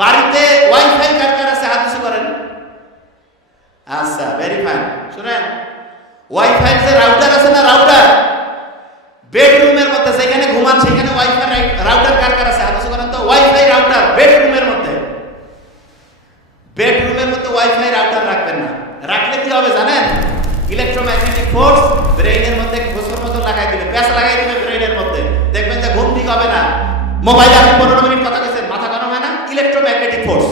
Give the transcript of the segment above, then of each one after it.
বাড়িতে ওয়াইফাই কার কার আছে হাত উঁচু করেন। আচ্ছা, ভেরি ফাইন। শুনেন, ওয়াইফাই যে রাউটার আছে না, রাউটার বেডরুমের মধ্যে যেখানে ঘুমান সেখানে ওয়াইফাই রাউটার কার কার আছে হাত উঁচু করেন তো। ওয়াইফাই রাউটার বেডরুমের মধ্যে, বেডরুমের মধ্যে ওয়াইফাই রাউটার রাখবেন না। রাখলে কি হবে জানেন? ইলেকট্রোম্যাগনেটিক ফোর্স ব্রেইনের মধ্যে ঘোষর মতো লাগাই দিবে, প্যাঁচ লাগাই দিবে ব্রেইনের মধ্যে। দেখবেন যে ঘুম ঠিক হবে না। মোবাইলে আপনি 15 মিনিট কথা বলছেন, মাথা গরম হয় না? Electromagnetic force.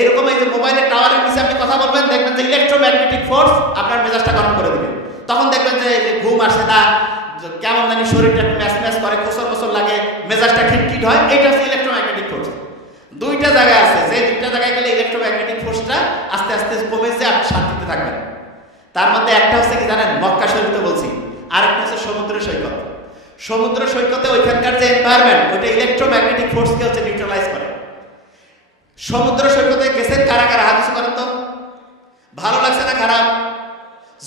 এরকম এই যে মোবাইলের টাওয়ারের নিচে আপনি কথা বলবেন, দেখবেন যে ইলেকট্রোম্যাগনেটিক ফোর্স আপনার মেজাজটা গরম করে দিবে। তখন দেখবেন যে ঘুম আসে না, কেমন জানি শরীরটা ম্যাচ ম্যাচ করে, খোসর খোসর লাগে, মেজাজটা খিটখিট হয়। এইটা হচ্ছে ইলেকট্রোম্যাগনেটিক ফোর্স। দুইটা জায়গায় আছে, যে দুইটা জায়গায় গেলে ইলেকট্রোম্যাগনেটিক ফোর্সটা আস্তে আস্তে কমে যায়, আপনি শান্তিতে থাকবেন। তার মধ্যে একটা হচ্ছে কি জানেন? মক্কা শরীফে বলছি। আর একটা হচ্ছে সমুদ্র সৈকত। সমুদ্র সৈকতে ওইখানকার যে এনভায়রনমেন্ট, ওইটা ইলেকট্রোম্যাগনেটিক ফোর্সকে হচ্ছে নিউট্রালাইজ করে। সমুদ্র সৈকতে গেছেন কারা কারা? হাত উঁচু করেন তো। ভালো লাগছে না খারাপ?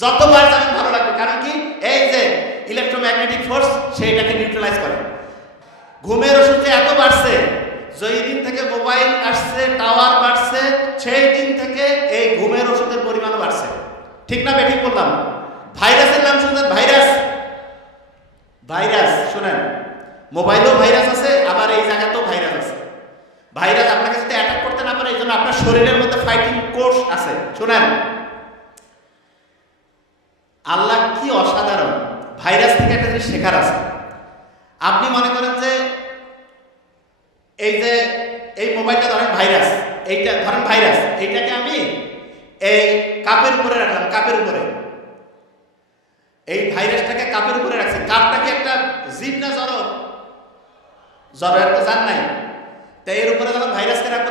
যতবার যাবেন ভালো লাগবে। কারণ কি? এই যে ইলেকট্রোম্যাগনেটিক ফোর্স সেইটাকে নিউট্রালাইজ করে। ঘুমের ওষুধ যে এত বাড়ছে, যেই দিন থেকে মোবাইল আসছে, টাওয়ার বাড়ছে, সেই দিন থেকে এই ঘুমের ওষুধের পরিমাণও বাড়ছে। ঠিক না বেঠিক বললাম? ভাইরাসের নাম শুনছেন? ভাইরাস, ভাইরাস শুনেন, মোবাইলেও ভাইরাস আছে, আবার এই জায়গাতেও ভাইরাস আছে। ভাইরাস আপনাকে যদি অ্যাটাক করতে না পারে, এই জন্য আপনার শরীরের মধ্যে ফাইটিং কোর্স আছে। শুনেন, আল্লাহ কি অসাধারণ। ভাইরাস থেকে একটা জিনিস শেখার আছে। আপনি মনে করেন যে এই যে এই মোবাইলটা ধরেন ভাইরাস, এইটা ধরেন ভাইরাস, এইটাকে আমি এই কাপের উপরে রাখলাম, কাপের উপরে এই ভাইরাসটাকে কাপের উপরে রাখছি। কাপটা কি একটা জীব না জড়? জড় একটা জান নাই। তাই এর উপরে যখন ভাইরাসকে রাখবো